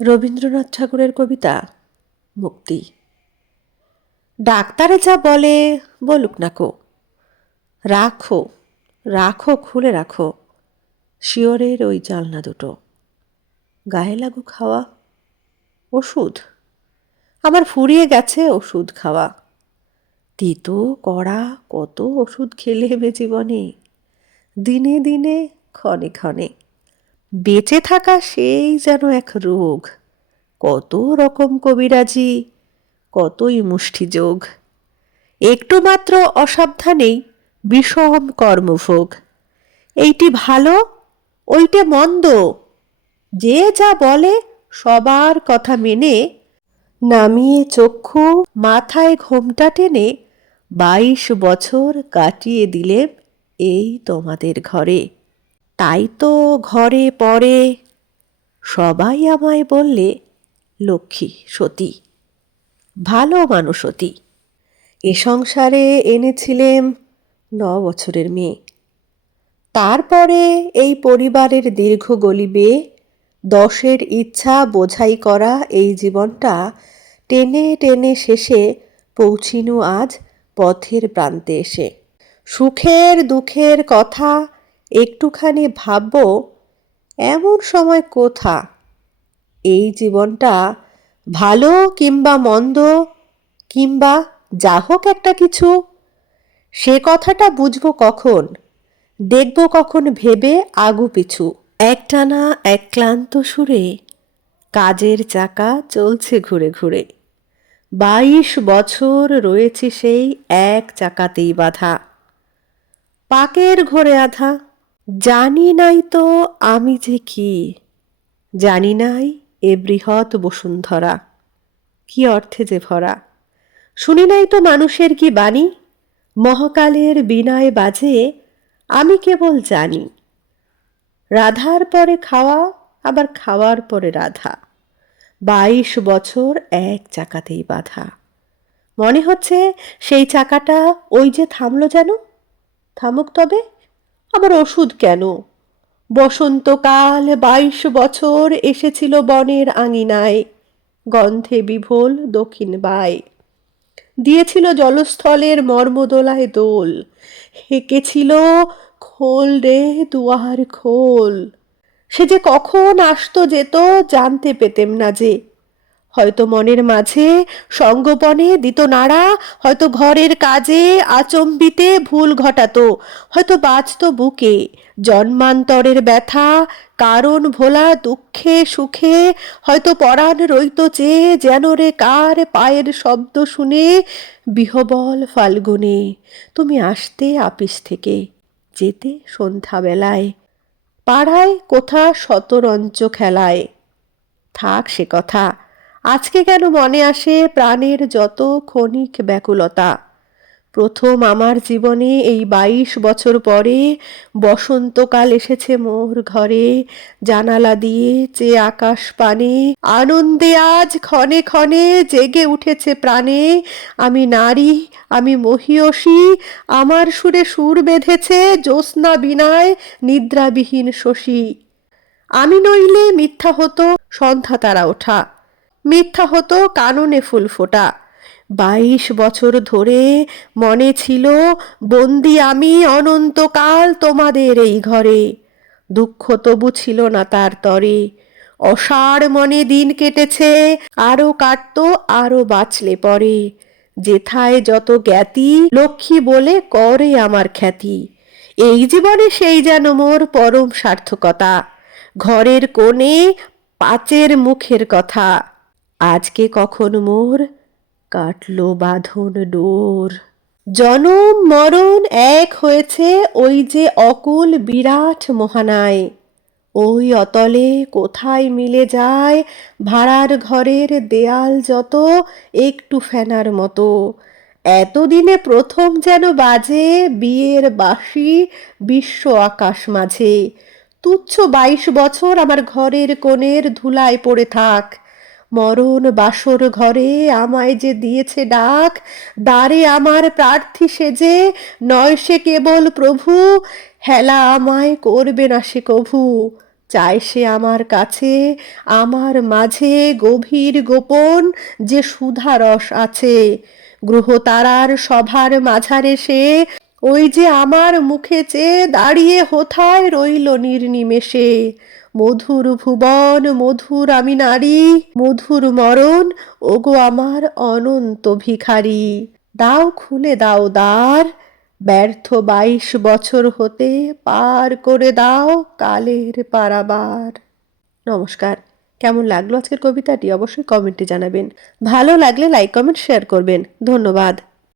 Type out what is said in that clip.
রবীন্দ্রনাথ ঠাকুরের কবিতা মুক্তি। ডাক্তারে যা বলে বলুক না কো, রাখো রাখো খুলে রাখো শিয়রের ওই জালনা দুটো। গায়ে লাগুক খাওয়া ওষুধ, আমার ফুরিয়ে গেছে ওষুধ খাওয়া। তিতো কড়া কত ওষুধ খেলে বে জীবনে, দিনে দিনে ক্ষণে ক্ষণে। বেঁচে থাকা সেই যেন এক রোগ, কত রকম কবিরাজি, কতই মুষ্টিযোগ। একটু মাত্র অসাবধানেই বিষম কর্মভোগ। এইটি ভালো ওইটে মন্দ, যে যা বলে সবার কথা মেনে নামিয়ে চক্ষু মাথায় ঘোমটা টেনে 22 বছর কাটিয়ে দিলেম এই তোমাদের ঘরে। তাই তো ঘরে পরে সবাই আমায় বললে লক্ষ্মী সতী, ভালো মানুষ অতি। এ সংসারে এনেছিলেম 9 বছরের মেয়ে। তারপরে এই পরিবারের দীর্ঘ গলিবে 10-এর ইচ্ছা বোঝাই করা এই জীবনটা টেনে টেনে শেষে পৌঁছিনু আজ পথের প্রান্তে এসে। সুখের দুঃখের কথা একটুখানি ভাবব, এমন সময় কোথা। এই জীবনটা ভালো কিংবা মন্দ কিংবা যা হোক একটা কিছু, সে কথাটা বুঝবো কখন, দেখব কখন ভেবে আগু পিছু। একটানা এক ক্লান্ত সুরে কাজের চাকা চলছে ঘুরে ঘুরে। 22 বছর রয়েছে সেই এক চাকাতেই বাঁধা, পাকের ঘোরে আধা। জানি নাই তো আমি যে কি, জানি নাই এ বৃহৎ বসুন্ধরা কি অর্থে যে ভরা। শুনি নাই তো মানুষের কি বাণী, মহাকালের বীণায় বাজে আমি কেবল জানি। রাধার পরে খাওয়া, আবার খাওয়ার পরে রাধা। 22 বছর এক চাকাতেই বাঁধা। মনে হচ্ছে সেই চাকাটা ওই যে থামলো যেন। থামুক তবে, আবার ওষুধ কেন। বসন্তকাল 22 বছর এসেছিল বনের আঙিনায়, গন্ধে বিভোল দক্ষিণ বাই। দিয়েছিল জলস্থলের মর্মদোলায় দোল, হেঁকেছিল খোল রে দুয়ার খোল। সে যে কখন আসতো যেত জানতে পেতেম না যে। হয়তো মনের মাঝে সঙ্গোপনে দিত নাড়া, হয়তো ঘরের কাজে আচম্বিতে ভুল ঘটাতো, হয়তো বাজতো বুকে জন্মান্তরের ব্যথা কারণ ভোলা দুঃখে সুখে, হয়তো পরাণ রইত চেয়ে যেন রে কার পায়ের শব্দ শুনে বিহবল ফাল্গুনে তুমি আসতে আপিস থেকে, যেতে সন্ধ্যাবেলায় পাড়ায় কোথা শতরঞ্চ খেলায়। থাক সে কথা, আজকে কেন মনে আসে প্রাণের যত ক্ষণিক ব্যাকুলতা। প্রথম আমার জীবনে এই 22 বছর পরে বসন্তকাল এসেছে মোর ঘরে। জানালা দিয়ে চেয়ে আকাশ পানে আনন্দে আজ ক্ষণে ক্ষণে জেগে উঠেছে প্রাণে। আমি নারী, আমি মহীয়সী, আমার সুরে সুর বেঁধেছে জ্যোৎস্না বীণায় নিদ্রাবিহীন শশী। আমি নইলে মিথ্যা হতো সন্ধ্যা তারা ওঠা, মিথ্যা হতো কাননে ফুল ফোটা। 22 বছর ধরে মনে ছিল বন্দি আমি অনন্তকাল তোমাদের এই ঘরে। দুঃখ তবু ছিল না তার তরে, অসাড় মনে দিন কেটেছে, আরো কাটতো আরো বাঁচলে পরে। যেথায় যত জ্ঞাতি লক্ষ্মী বলে করে আমার খ্যাতি। এই জীবনে সেই যেন মোর পরম সার্থকতা, ঘরের কোণে পাঁচের মুখের কথা। আজকে কখন মোর কাটলো বাঁধন ডোর। জনম মরণ এক হয়েছে ওই যে অকুল বিরাট মোহানায়। ওই অতলে কোথায় মিলে যায় ভাড়ার ঘরের দেয়াল যত একটু ফেনার মতো। এতদিনে প্রথম যেন বাজে বিয়ের বাঁশি বিশ্ব আকাশ মাঝে। তুচ্ছ 22 বছর আমার ঘরের কোণের ধুলায় পড়ে থাক। মরণ বাসর ঘরে আমায় যে দিয়েছে ডাক, দ্বারে আমার প্রার্থী সেজে নয় সে কেবল প্রভু, হেলা আমায় করবে না সে কভু। চায় সে আমার কাছে, আমার মাঝে গভীর গোপন যে সুধারস আছে। গ্রহতারার সভার মাঝারে সে ওই যে আমার মুখে চেয়ে দাঁড়িয়ে হোথায় রইল নির্নিমেষে। মধুর ভুবন, মধুর আমি নারী, মধুর মরণ, ওগো আমার অনন্ত ভিখারি। দাও খুলে দাও দ্বার, ব্যর্থ 22 বছর হতে পার করে দাও কালের পারাবার। নমস্কার। কেমন লাগলো আজকের কবিতাটি অবশ্যই কমেন্টে জানাবেন। ভালো লাগলে লাইক কমেন্ট শেয়ার করবেন। ধন্যবাদ।